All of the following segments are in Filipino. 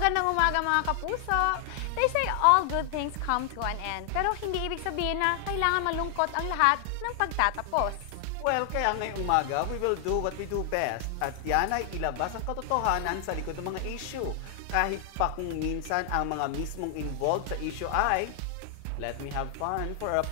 magandang umaga mga kapuso. They say all good things come to an end, pero hindi ibig sabihin na kailangan malungkot ang lahat ng pagtatapos. Well, kaya ngayong umaga, we will do what we do best. At yan ay ilabas ang katotohanan sa likod ng mga issue. Kahit pa kung minsan ang mga mismong involved sa issue ay, let me have fun for a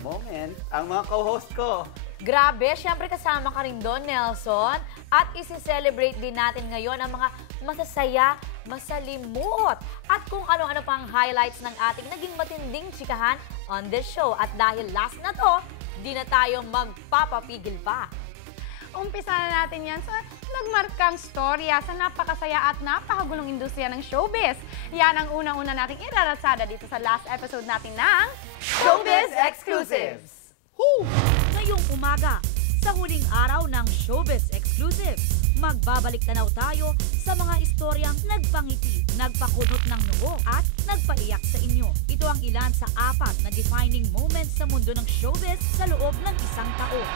moment, ang mga co-host ko. Grabe, syempre kasama ka rin doon, Nelson. At isi-celebrate din natin ngayon ang mga masasaya, masalimuot, at kung ano-ano pang highlights ng ating naging matinding chikahan on this show. At dahil last na to, di na tayo magpapapigil pa. Umpisa na natin yan sa nagmarkang storya sa napakasaya at napakagulong industriya ng showbiz. Yan ang unang-una nating iraratsada dito sa last episode natin ng Showbiz Exclusives! Ngayong umaga, sa huling araw ng Showbiz Exclusives, magbabalik tanaw tayo sa mga istoryang nagpangiti, nagpakunot ng noo at nagpaiyak sa inyo. Ito ang ilan sa 4 na defining moments sa mundo ng showbiz sa loob ng isang taon.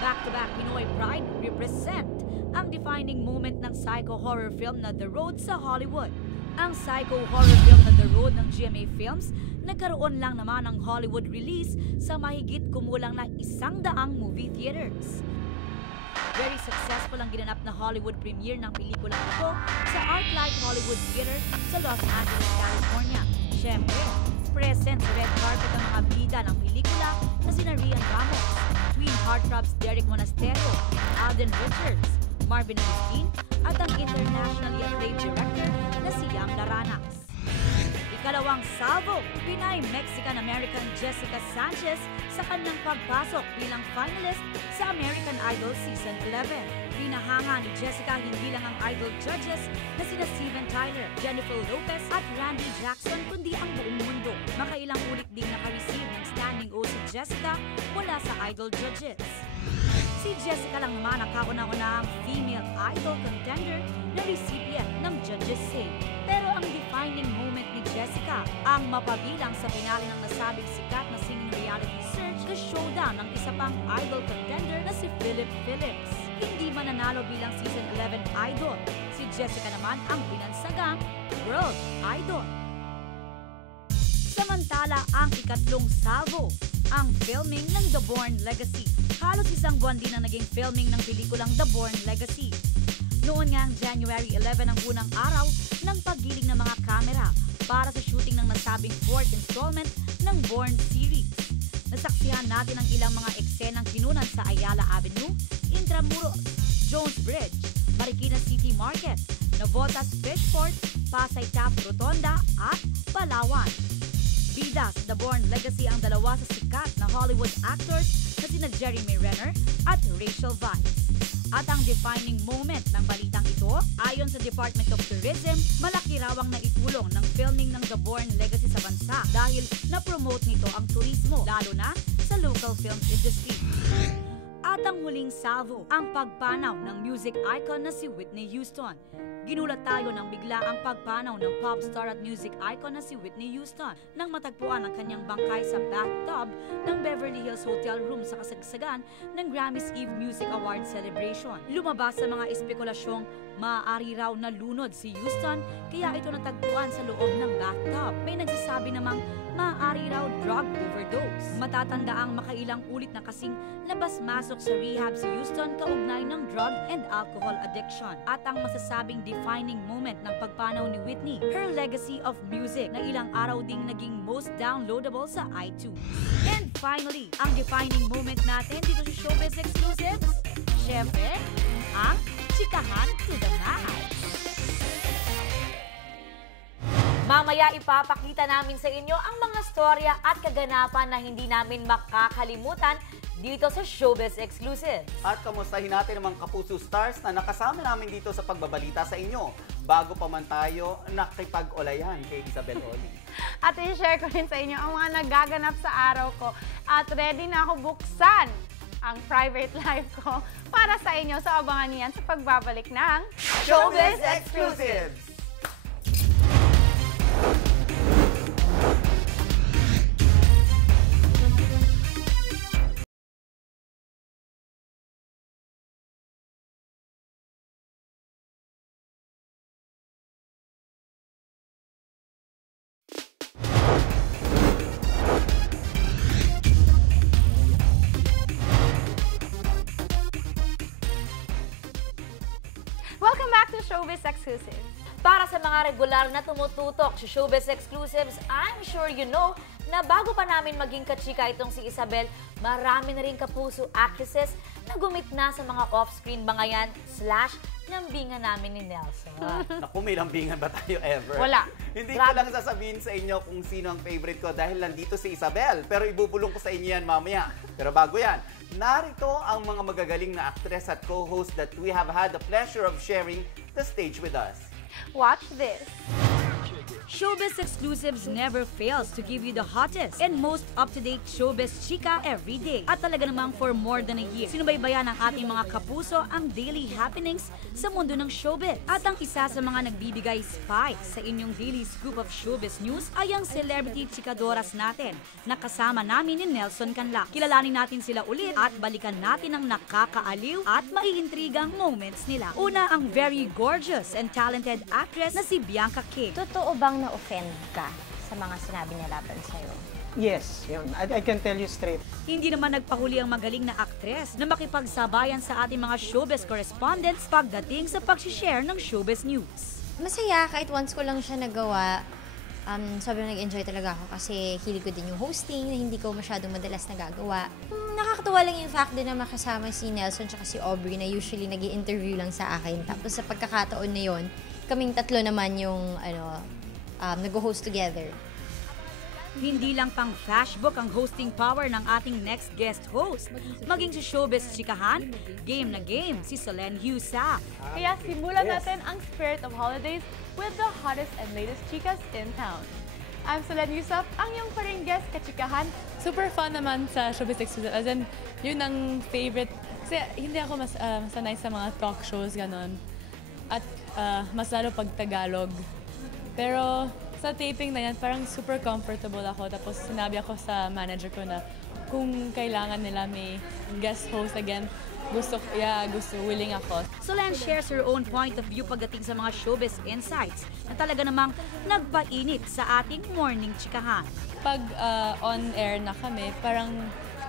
Back-to-back Pinoy Pride represent ang defining moment ng psycho horror film na The Road sa Hollywood. Ang psycho horror film na The Road ng GMA Films nagkaroon lang naman ng Hollywood release sa mahigit kumulang na 100 movie theaters. Very successful ang ginanap na Hollywood premiere ng pelikula ito sa ArcLight Hollywood Theater sa Los Angeles, California. Siyempre, present sa red carpet ang mga bida ng pelikula na sina Rian Ramos, Twin Heartthrobs Derek Monasterio, Alden Richards, Marvin Agustin, at ang internationally acclaimed director na si Yam Laranas. Ikalawang salvo, Pinay-Mexican-American Jessica Sanchez sa kanyang pagpasok bilang finalist sa American Idol Season 11. Pinahanga ni Jessica hindi lang ang Idol judges na sina Steven Tyler, Jennifer Lopez at Randy Jackson kundi ang buong mundo. Makailang ulit ding naka-receive ng standing O si Jessica mula sa Idol judges. Si Jessica lang naman ang kauna-unahang female idol contender na recipient ng judges say. Pero ang defining moment ni Jessica ang mapabilang sa finale ng nasabing sikat na singing reality search na showdown ng isa pang idol contender na si Philip Phillips. Hindi mananalo bilang season 11 idol. Si Jessica naman ang binansagang World Idol. Samantala ang ikatlong salvo, ang filming ng The Bourne Legacy. Halos isang buwan din ang naging filming ng pelikulang The Bourne Legacy. Noon nga ang January 11 ang unang araw ng paggiling ng mga kamera para sa shooting ng nasabing 4th installment ng Bourne series. Nasaksihan natin ang ilang mga eksenang kinunan sa Ayala Avenue, Intramuros, Jones Bridge, Marikina City Market, Navotas Fishport, Pasay Taft Rotonda at Palawan. Bida sa The Bourne Legacy ang dalawa sa sikat na Hollywood actors na sina Jeremy Renner at Rachel Weisz. At ang defining moment ng balitang ito, ayon sa Department of Tourism, malaki raw ang naitulong ng filming ng The Bourne Legacy sa bansa dahil na-promote nito ang turismo, lalo na sa local film industry. At ang huling salvo, ang pagpanaw ng music icon na si Whitney Houston. Ginulat tayo ng bigla ang pagpanaw ng pop star at music icon na si Whitney Houston nang matagpuan ang kanyang bangkay sa bathtub ng Beverly Hills Hotel room sa kasagsagan ng Grammys Eve Music Awards celebration. Lumabas sa mga espekulasyong maaari raw na lunod si Houston kaya ito natagpuan sa loob ng bathtub. May nagsasabi namang maaari raw drug overdose. Matatanda ang makailang ulit na kasing labas-masok sa rehab si Houston kaugnay ng drug and alcohol addiction. At ang masasabing defining moment ng pagpanaw ni Whitney, her legacy of music na ilang araw ding naging most downloadable sa iTunes. And finally, ang defining moment natin dito sa Showbiz Exclusives, syempre, ang chikahan to the max. Mamaya ipapakita namin sa inyo ang mga storya at kaganapan na hindi namin makakalimutan dito sa Showbiz Exclusive. At kamustahin natin ang mga kapuso stars na nakasama namin dito sa pagbabalita sa inyo. Bago pa man tayo nakipag-ulayan kay Isabel Oli. At i-share ko rin sa inyo ang mga nagaganap sa araw ko. At ready na ako buksan ang private life ko para sa inyo. So abangan niyan sa pagbabalik ng Showbiz Exclusives! Showbiz Exclusive. Para sa mga regular na tumututok sa Showbiz Exclusives, I'm sure you know na bago pa namin maging kachika itong si Isabel, marami na rin kapuso actresses na gumitna sa mga off-screen bangayan / lambingan namin ni Nelson. Naku, may lambingan ba tayo ever? Wala. Hindi ko lang sasabihin sa inyo kung sino ang favorite ko dahil nandito si Isabel. Pero ibubulong ko sa inyo yan mamaya. Pero bago yan, narito ang mga magagaling na actress at co-host that we have had the pleasure of sharing the stage with us. Watch this. Showbiz Exclusives never fails to give you the hottest and most up-to-date showbiz chika every day. At talaga namang for more than a year, sinubaybayan ng ating mga kapuso ang daily happenings sa mundo ng showbiz. At ang isa sa mga nagbibigay spice sa inyong daily scoop of showbiz news ay ang celebrity chikadoras natin na kasama namin ni Nelson Canla. Kilalanin natin sila ulit at balikan natin ang nakakaaliw at maiintrigang moments nila. Una, ang very gorgeous and talented actress na si Bianca King. Totoo bang na-offend ka sa mga sinabi niya laban sa'yo? Yes, yun. I can tell you straight. Hindi naman nagpahuli ang magaling na aktres na makipagsabayan sa ating mga showbiz correspondents pagdating sa pag-share ng showbiz news. Masaya, kahit once ko lang siya nagawa. Sobrang nag-enjoy talaga ako kasi hilig ko din yung hosting na hindi ko masyadong madalas nagagawa. Nakakatuwa lang yung fact din na makasama si Nelson at si Aubrey na usually nag-i-interview lang sa akin. Tapos sa pagkakataon na yon, kaming tatlo naman yung nag-host together. Hindi lang pang flashbook ang hosting power ng ating next guest host. Maging sa showbiz chikahan, game na game si Solenn Husa. Kaya simulan natin ang spirit of holidays with the hottest and latest chikas in town. I'm Solenn Yusuf, ang iyong paring guest kachikahan. Super fun naman sa Showbiz Exclusive. As in, yun ang favorite. Kasi hindi ako sanay sa mga talk shows, ganon. At mas lalo pag Tagalog. Pero sa taping na yan, parang super comfortable ako. Tapos sinabi ako sa manager ko na kung kailangan nila may guest host again, willing ako. Solenn shares her own point of view pagdating sa mga showbiz insights na talaga namang nagpainit sa ating morning chikahan. Pag on-air na kami, parang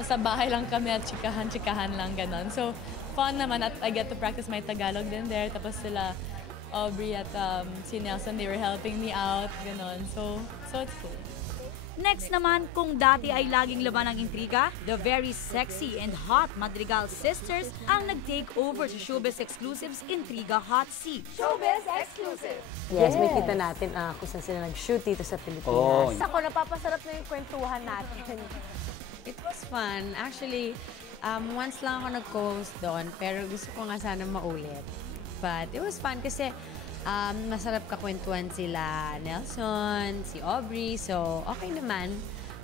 sa bahay lang kami at chikahan lang, ganon. So, fun naman at I get to practice my Tagalog din there. Tapos sila Aubrey at si Nelson, they were helping me out, ganon. So it's cool. Next naman, kung dati ay laging laban ng intriga, the very sexy and hot Madrigal sisters ang nag-take over sa Showbiz Exclusives Intriga Hot Seat. Showbiz Exclusive. Yes, may kita natin kung saan sila nag-shoot dito sa Pilipinas. Oh. Ako, napapasarap na yung kwentuhan natin. It was fun. Actually, once lang ako nag-host doon, pero gusto ko nga sana maulit. But it was fun kasi masarap kakwentuhan sila Nelson, si Aubrey, so okay naman.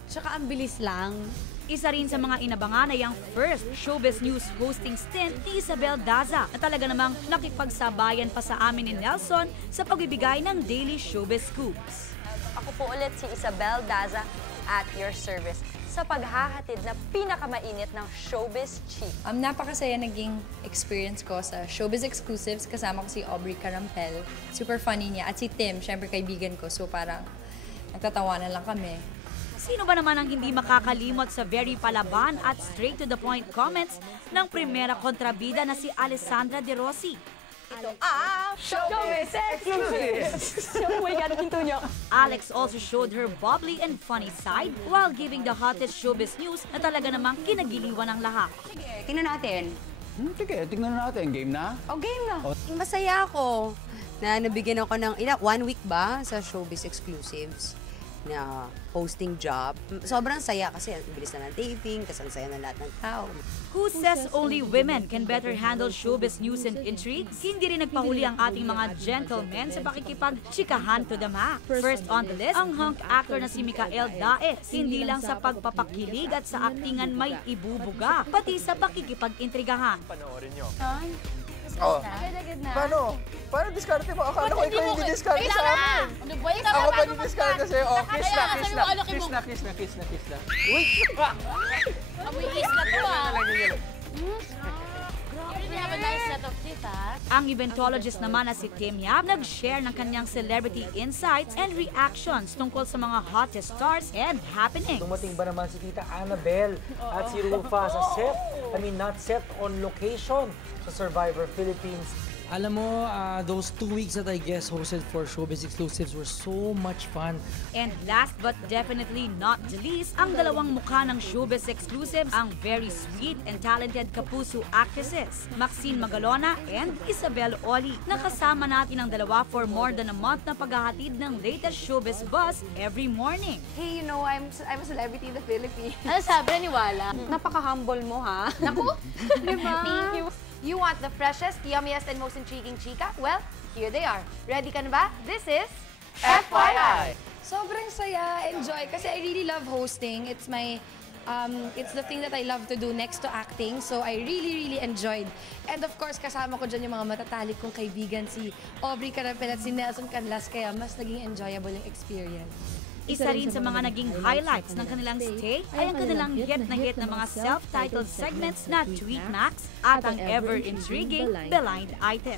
Tsaka ang bilis lang. Isa rin sa mga inabangan ay ang first showbiz news hosting stint ni Isabel Daza na talaga namang nakipagsabayan pa sa amin ni Nelson sa pagbibigay ng daily showbiz scoops. Ako po ulit si Isabel Daza at your service sa paghahatid na pinakamainit ng showbiz chick. Napakasaya naging experience ko sa Showbiz Exclusives. Kasama ko si Aubrey Carampel. Super funny niya. At si Tim, syempre kaibigan ko. So parang nagtatawanan lang kami. Sino ba naman ang hindi makakalimot sa very palaban at straight to the point comments ng primera kontrabida na si Alessandra De Rossi? Ito ang Showbiz Exclusive! Alex also showed her bubbly and funny side while giving the hottest showbiz news na talaga namang kinagiliwan ng lahat. Tingnan natin. Sige, tingnan natin. Game na? O, game na. Masaya ako na nabigyan ako ng 1 week ba sa Showbiz Exclusives na hosting job. Sobrang saya kasi ang bilis na ng taping, kasi ang saya ng lahat ng tao. Who says only women can better handle showbiz news and intrigues? Hindi rin nagpahuli ang ating mga gentlemen sa pakikipag-chikahan to the max. First on the list, ang hunk actor na si Mikael Daes. Hindi lang sa pagpapakilig at sa aktingan may ibubuga, pati sa pakikipag-intrigahan. Panoorin nyo. Oh. Paano diskarte mo? Akala ko ikaw hindi diskarte sa akin. Ako ba yung diskarte sa'yo? Oh, kiss na. Wait! Amoy kiss na to Ang eventologist naman na si Tim Yap nag-share ng kanyang celebrity insights and reactions tungkol sa mga hottest stars and happenings. Dumating ba naman si Tita Annabel at si Rufa sa set? Not set, on location sa Survivor Philippines. Alam mo, those 2 weeks that I guest hosted for Showbiz Exclusives were so much fun. And last but definitely not the least, ang dalawang mukha ng Showbiz Exclusives, ang very sweet and talented kapuso actresses, Maxine Magalona and Isabel Oli. Nakasama natin ang dalawa for more than a month na paghahatid ng latest Showbiz buzz every morning. Hey, you know, I'm a celebrity in the Philippines. Ano sabi, niwala? Napaka-humble mo, ha? Naku! Diba? Thank you. You want the freshest, yummiest, and most intriguing chika? Well, here they are. Ready ka na ba? This is FYI! Sobrang saya, enjoy, kasi I really love hosting. It's my, it's the thing that I love to do next to acting, so I really enjoyed. And of course, kasama ko dyan yung mga matatalik kong kaibigan, si Aubrey Carampel at si Nelson Canlas, kaya mas naging enjoyable yung experience. Isa rin sa mga naging highlights ng kanilang stay ay ang kanilang hit na hit na mga self-titled segments na Tweet Max at ang ever-intriguing Blind Item.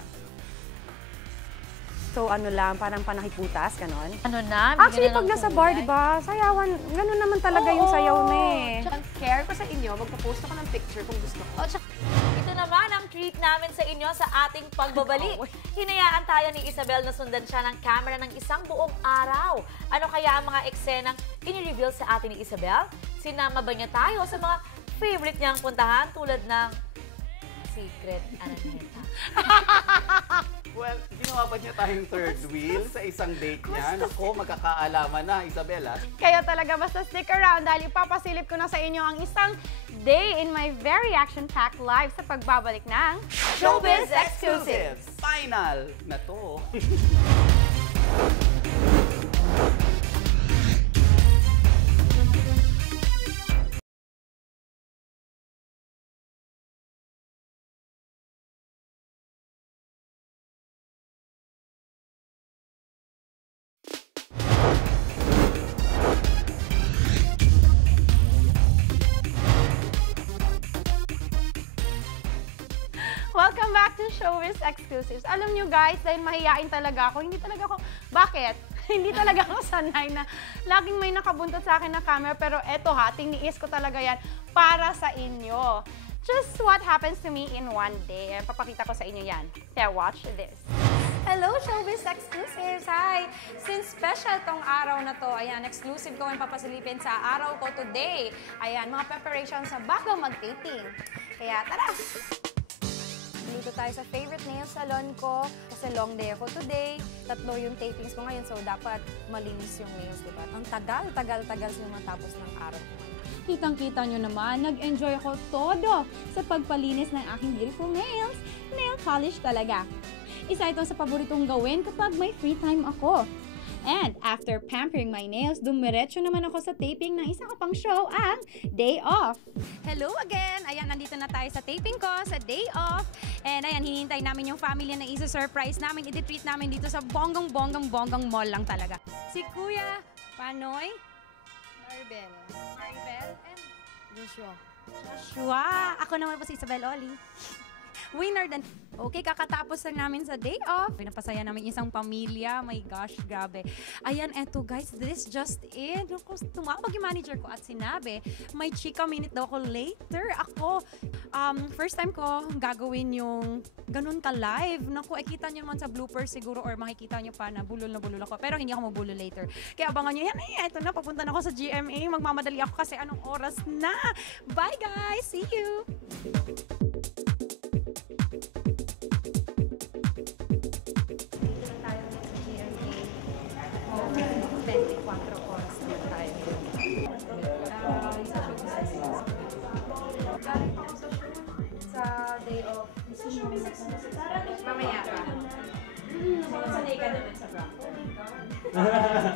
So ano lang, parang panakiputas, ganon? Ano na? Actually, pag nasa bar, di ba, sayawan, ganon naman talaga yung sayaw na eh. Tsaka care ko sa inyo, magpo-post ako ng picture kung gusto ko. Ito naman ang treat namin sa inyo sa ating pagbabalik. Hinayaan tayo ni Isabel na sundan siya ng camera ng isang buong araw. Ano kaya ang mga eksenang ini-reveal sa atin ni Isabel? Sinama ba niya tayo sa mga favorite niyang puntahan tulad ng Secret Araneta? Well, ginawa ba niya tayong third wheel sa isang date niya? Ako, magkakaalaman na, Isabela. Kaya talaga, basta stick around dahil ipapasilip ko na sa inyo ang isang day in my very action-packed life sa pagbabalik ng Showbiz Exclusives! Final na to. Welcome back to Showbiz Exclusives. Alam nyo guys, dahil mahihain talaga ako, bakit? Hindi talaga ako sanay na laging may nakabuntot sa akin na camera, pero eto ha, tiniis ko talaga yan para sa inyo. Just what happens to me in one day. Papakita ko sa inyo yan. Kaya watch this. Hello, Showbiz Exclusives! Hi! Since special tong araw na to, ayan, exclusive ko ang papasilipin sa araw ko today. Ayan, mga preparations sa bago mag-taping. Kaya tara! Dito tayo sa favorite nail salon ko kasi long day ako today. 3 yung tapings ko ngayon, so dapat malinis yung nails, diba? Ang tagal sila matapos ng araw ko. Kitang-kita nyo naman, nag-enjoy ako todo sa pagpalinis ng aking beautiful nails. Nail polish talaga. Isa ito sa paboritong gawin kapag may free time ako. And after pampering my nails, dumiretso naman ako sa taping ng isa ko pang show, ang Day Off. Hello again! Ayan, nandito na tayo sa taping ko, sa Day Off. And ayan, hinihintay namin yung family na isa-surprise namin, i-treat namin dito sa bonggang mall lang talaga. Si Kuya Panoy, Maribel, and Joshua. Ako naman po si Isabel Oli. Winner din. Okay, kakatapos lang namin sa day off. Pinapasaya namin isang pamilya. My gosh, grabe. Ayan, eto guys, this just it. Tumawag yung manager ko at sinabi, may chika minute daw ako later. Ako, first time ko gagawin yung ganun ka-live. Naku, kita nyo naman sa bloopers siguro or makikita nyo pa na bulol ako. Pero hindi ako mabulol later. Kaya abangan nyo, yan, eto na, papunta na ako sa GMA. Magmamadali ako kasi anong oras na. Bye guys! See you! Sa day of mamaya pa. Sanay ka naman sa prank.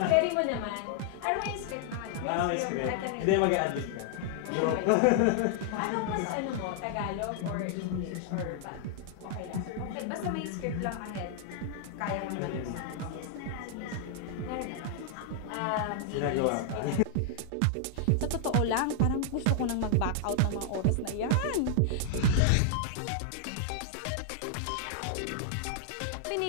Carry mo naman. Ano may script naman? May script. Hindi, mag-a-adlib ka. Anong mas mo? Tagalog or English? Or pa? Okay lang. Okay, basta may script lang ahead. Kaya mo naman. Ginagawa pa. Sa totoo lang, parang gusto ko nang mag-back out ng mga oras na yan.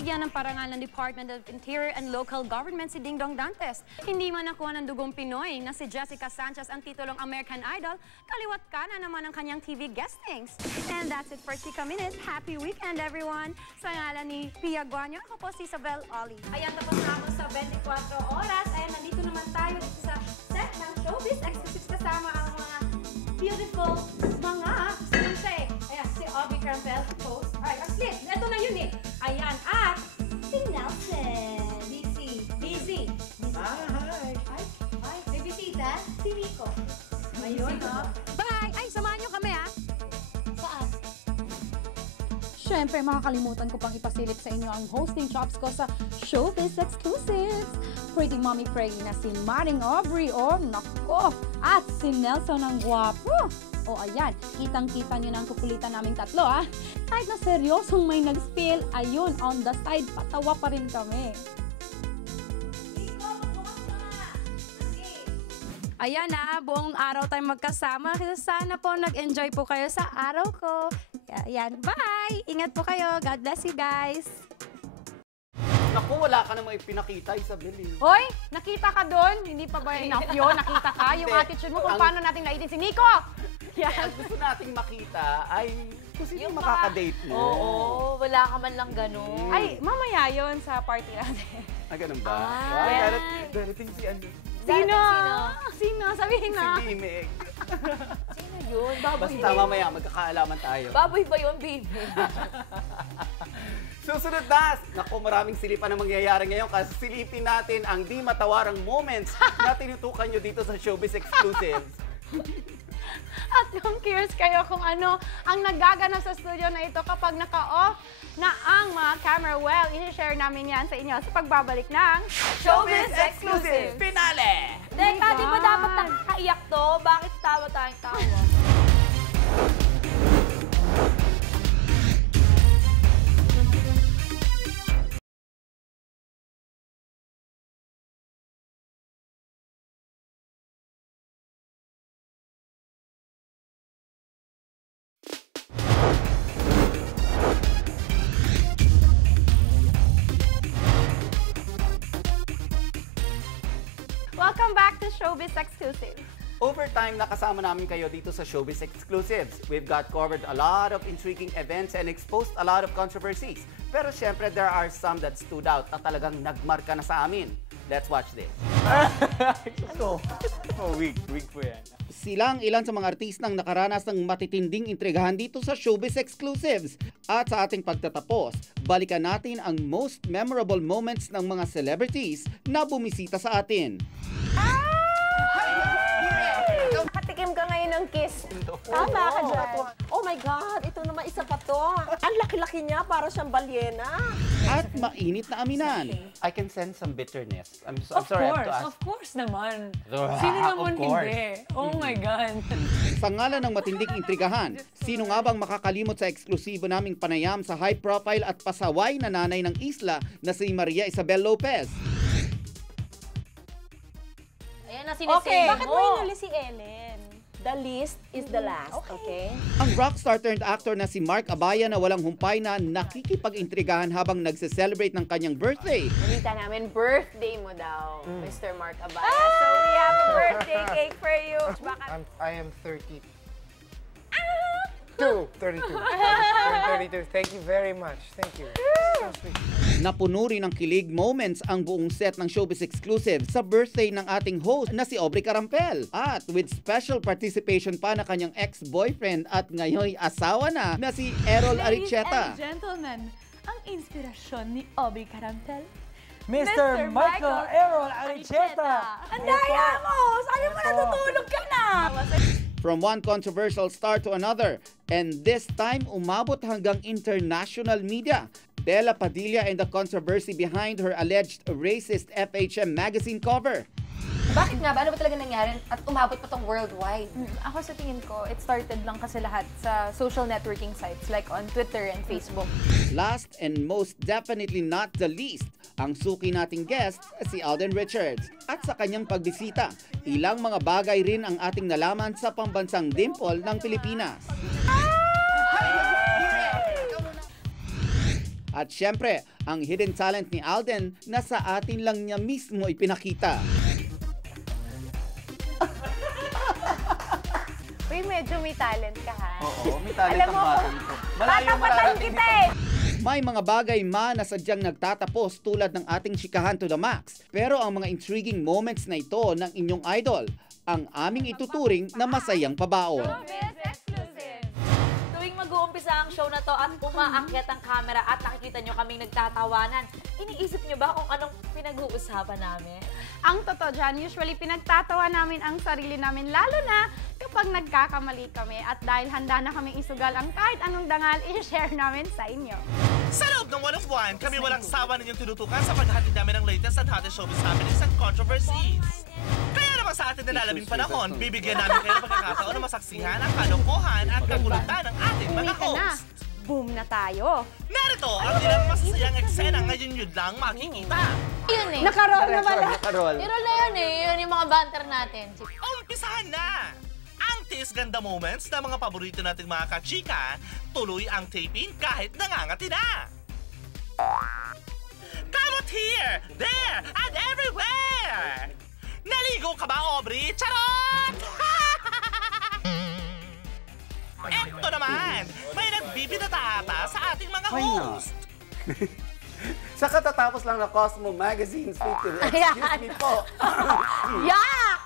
Nabigyan ng parangal ng Department of Interior and Local Government si Dingdong Dantes. Hindi man nakuha ng dugong Pinoy na si Jessica Sanchez ang titulong American Idol, kaliwat kanan naman ang kanyang TV guestings. And that's it for Chika Minute. Happy weekend, everyone! Sa ngalan ni Pia Guanyo, ako po si Isabel Oli. Ayan, tapos na ako sa 24 oras. Ayan, nandito naman tayo sa set ng Showbiz Exclusives kasama ang mga beautiful mga sensei. Ayan, si Aubrey Carampel, host. Ay, actually, ito na yun eh. Ayan, at si Nelson. Busy. Hi! Ay, may bisita, si Nico. Ayun, ha? Bye! Ay, samahan nyo kami, ha? Saan? Siyempre, makakalimutan ko pang ipasilip sa inyo ang hosting chops ko sa Showbiz Exclusives. Pretty Mommy Praying na si Maring Aubrey, oh, nako! At si Nelson ang gwapo. O ayan, kitang-kita nyo na ang kukulitan naming tatlo, ah. Kahit na seryosong may nag-spill, ayun, on the side, patawa pa rin kami. Ayan na, buong araw tayo magkasama. Sana po nag-enjoy po kayo sa araw ko. Ayan, bye! Ingat po kayo. God bless you guys. Naku, wala ka namang ipinakita, Isabel. Hoy, nakita ka doon? Hindi pa ba enough yun? Nakita ka? Yung attitude mo kung paano natin naitin si Nico! Yan. Ang gusto nating makita ay kung sino yung makakadate mo. Oo, wala ka man lang ganun. Ay, mamaya yun sa party natin. Ah, ganun ba? Ah, Darating si ano? Sino? Sino? Sabihin na. Si Bimig. Sino yun? Baboy. Basta mamaya, magkakaalaman tayo. Baboy ba yun, baby? Susunod na! Naku, maraming silipan na mangyayari ngayon kasi silipin natin ang di matawarang moments na tinutukan nyo dito sa Showbiz Exclusives. At kung curious kayo kung ano ang nagaganap sa studio na ito kapag naka-off na ang mga camera, well, i-share namin yan sa inyo sa pagbabalik ng Showbiz Exclusive Finale! Teka, di ba dapat nakakaiyak to? Bakit tawa tayong tawa? Welcome back to Showbiz Exclusive. Overtime, nakasama namin kayo dito sa Showbiz Exclusives. We've got covered a lot of intriguing events and exposed a lot of controversies. Pero syempre, there are some that stood out at talagang nagmarka na sa amin. Let's watch this. Weak po yan. Silang ilan sa mga artistang nakaranas ng matitinding intrigahan dito sa Showbiz Exclusives. At sa ating pagtatapos, balikan natin ang most memorable moments ng mga celebrities na bumisita sa atin. Nakatikim ka ngayon ng kiss. Tama ka dyan. Oh my God, ito naman isa pa to. Ang laki-laki niya, para siyang balyena. At mainit na aminan. I can sense some bitterness. I'm sorry I have to ask. Of course naman. Ah, Sino naman of course. hindi? Oh my God. Sa ngalan ng matinding intrigahan, sino nga bang makakalimot sa eksklusibo naming panayam sa high-profile at pasaway na nanay ng isla na si Maria Isabel Lopez? Ayan na sinisave Okay, bakit mo mo. hinuli si Ellen? The least is the last, okay? Ang rockstar turned actor na si Mark Abaya na walang humpay na nakikipag-intrigahan habang nagse-celebrate ng kanyang birthday. Balita namin, birthday mo daw, Mr. Mark Abaya. So we have a birthday cake for you. I am 32. 32. 32. Thank you very much. Thank you. So sweet. Napuno rin ng kilig moments ang buong set ng Showbiz Exclusive sa birthday ng ating host na si Aubrey Carampel. At with special participation pa na kanyang ex-boyfriend at ngayon asawa na si Errol Aricheta. Ladies and gentlemen, ang inspirasyon ni Aubrey Carampel, Mr. Michael Errol Aricheta! Ang daya mo! Sabi mo natutulog ka na! From one controversial star to another, and this time umabot hanggang international media. Bella Padilla and the controversy behind her alleged racist FHM magazine cover. Bakit nga ba? Ano ba talaga nangyari? At umabot pa tong worldwide? Ako sa tingin ko, it started lang kasi lahat sa social networking sites like on Twitter and Facebook. Last and most definitely not the least, ang suki nating guest, si Alden Richards. At sa kanyang pagbisita, ilang mga bagay rin ang ating nalaman sa pambansang dimple ng Pilipinas. At syempre, ang hidden talent ni Alden na sa atin lang niya mismo ipinakita. Uy, medyo may talent ka, ha? Oo, may talent Alam ang mo, batang ito. Malayo tatapatan kita eh! May mga bagay man na sadyang nagtatapos tulad ng ating chikahan to the max. Pero ang mga intriguing moments na ito ng inyong idol, ang aming ituturing na masayang pabaon. Tuwing mag-uumpisa ang show na to at umaakyat ang camera at nakikita nyo kaming nagtatawanan, iniisip nyo ba kung anong pinag-uusapan namin? Ang totoo dyan, usually pinagtatawa namin ang sarili namin, lalo na kapag nagkakamali kami. At dahil handa na kaming isugal ang kahit anong dangal, i-share namin sa inyo. Sa loob ng 1 of 1, kami walang sawa ninyong tinutukan sa paghahatid namin ng latest and hottest showbiz happenings at controversies. Kaya naman sa ating nalalabing panahon, bibigyan namin kayo ng pagkakataon na masaksihan ang kalokohan at kagulutan ng ating mga host. Boom na tayo. Narito ang ilang masasayang eksena ngayon yun lang makikita. Yun eh. Nakaroll na pala. Nakaroll. Nirol na yun eh. Yun yung mga banter natin. Umpisahan na! Ang tis ganda moments na mga paborito nating mga kachika, tuloy ang taping kahit nangangati na. Kamot here, there, and everywhere! Naligo ka ba, Aubrey? Charot! Eto naman, may nagbibinata ata sa ating mga host. Sa katatapos lang na Cosmo Magazine speaker, excuse me po. Yak!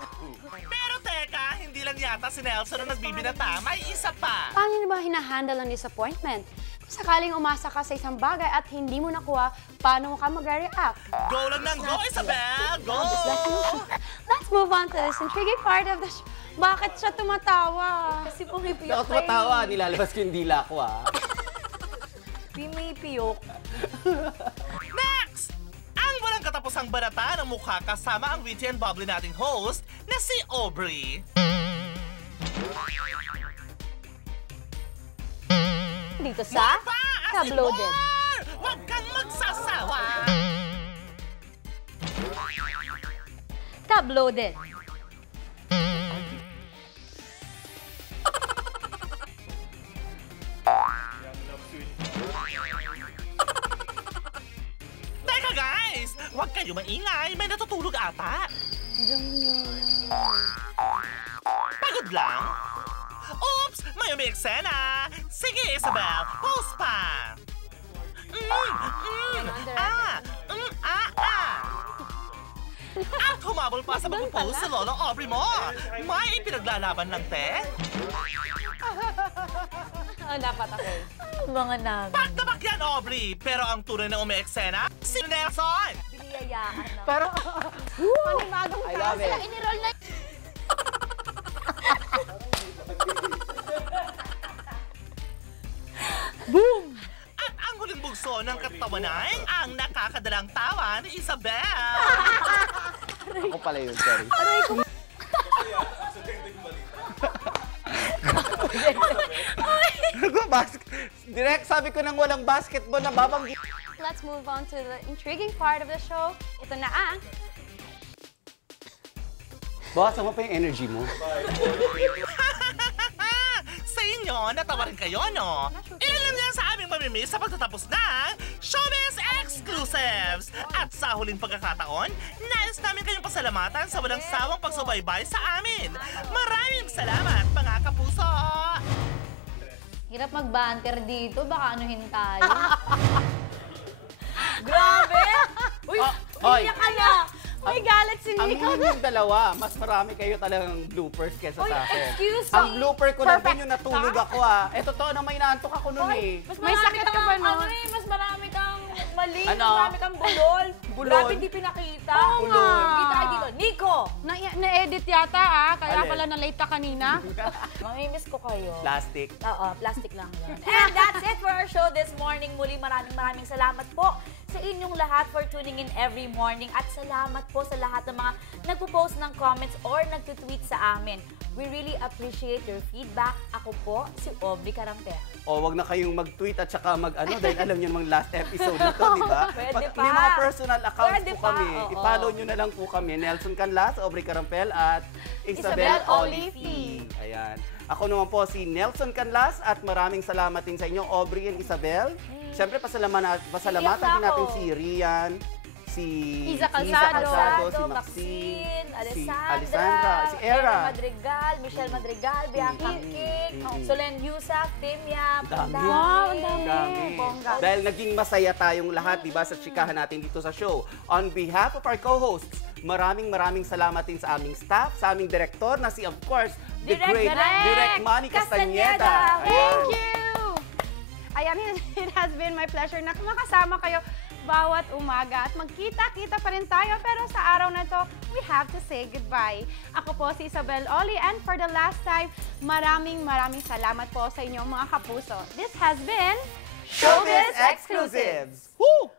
Pero teka, hindi lang yata si Nelson ang nagbibinata, may isa pa. Paano niyo ba hinahandle ang disappointment? Kung sakaling umasa ka sa isang bagay at hindi mo nakuha, paano ka mag-react? Go lang ng go, Isabel! Go! Let's move on to this intriguing part of the show. Bakit siya tumatawa? Kasi pumipiyok Ako tumatawa, nilalabas ko yung dila ko Pumipiyok. Next! Ang walang katapusang barata ng mukha kasama ang witty and bubbly nating host na si Aubrey. Dito sa Tabloided. Huwag kang magsasawa! Tabloided. Teka guys! Huwag kayo maingay, may natutulog ata. Pagod lang? Oops! May eksena! Sige, Isabel, post pa! At humabol pa sa pag-post si Lolo Aubrey mo! May ipinaglalaban lang, te? Dapat ako. Mga namin. Pagtabak yan, Aubrey! Pero ang tunay na umi-eksena, si Nelson! Biniyayaan na. Pero, Panibagong I love it. Inirol na Boom! At ang huling bugso ng katawanan, ang nakakadalang tawa ni Isabel! Ako pala yun, sorry. Direct, sabi ko nang walang basketball na babanggi. Let's move on to the intriguing part of the show. Ito na ang Bawasan mo pa yung energy mo. Sa inyo, natawa rin kayo, no? Ilan lang yan sa aming mamimiss sa pagtatapos ng Showbiz Exclusives! At sa huling pagkakataon, nais namin kayong pasalamatan sa walang sawang pagsubaybay sa amin. Maraming salamat, mga kapuso! Hirap mag-banter dito, baka anuhin tayo. Grabe! Uy, Oy! iyak ka na! May galit si Ang Nico. yung dalawa, mas marami kayo talagang bloopers kesa sa akin. excuse Ang me. blooper ko lang din yung natulog ako Eh, totoo na may naantok ako nun Mas May sakit ka ba nun? Ano mas marami kang mali, Ano? mas marami kang bulol. Bulol? Grabe, hindi pinakita. Oo nga. Kita ka dito. Nico! Na-edit yata kaya Alin? pala na-late ka kanina. Mamimiss ko kayo. Plastic. Oo, plastic lang yun. And that's it for our show this morning. Muli maraming salamat po sa inyong lahat for tuning in every morning at salamat po sa lahat ng mga nagpo-post ng comments or nagtutweet sa amin. We really appreciate your feedback. Ako po, si Aubrey Carampel. O, wag na kayong mag-tweet at saka mag-ano dahil alam niyo namang last episode na to, di ba? Pwede pa. May mga personal accounts Pwede po pa, kami. oo. I-follow nyo na lang po kami. Nelson Canlas, Aubrey Carampel at Isabel Olifi. Ayan. Ako naman po si Nelson Canlas at maraming salamat din sa inyo, Aubrey and Isabel. Siyempre, pasalamatan din natin si Rian, si Iza Calzado, si Maxine, si Alessandra, si Era. Madrigal, Michelle Madrigal, Bianca King, Solen Yusaf, Timya, Wow, ang dami. Bongga. Dahil naging masaya tayong lahat, di ba, sa chikahan natin dito sa show. On behalf of our co-hosts, maraming salamat din sa aming staff, sa aming director na si, of course, the great Direct Manny Castañeda. Thank you! Ayan, it has been my pleasure na makasama kayo bawat umaga at magkita-kita pa rin tayo, pero sa araw na to, we have to say goodbye. Ako po si Isabel Oli, and for the last time, maraming salamat po sa inyo mga kapuso. This has been Showbiz Exclusives! Woo!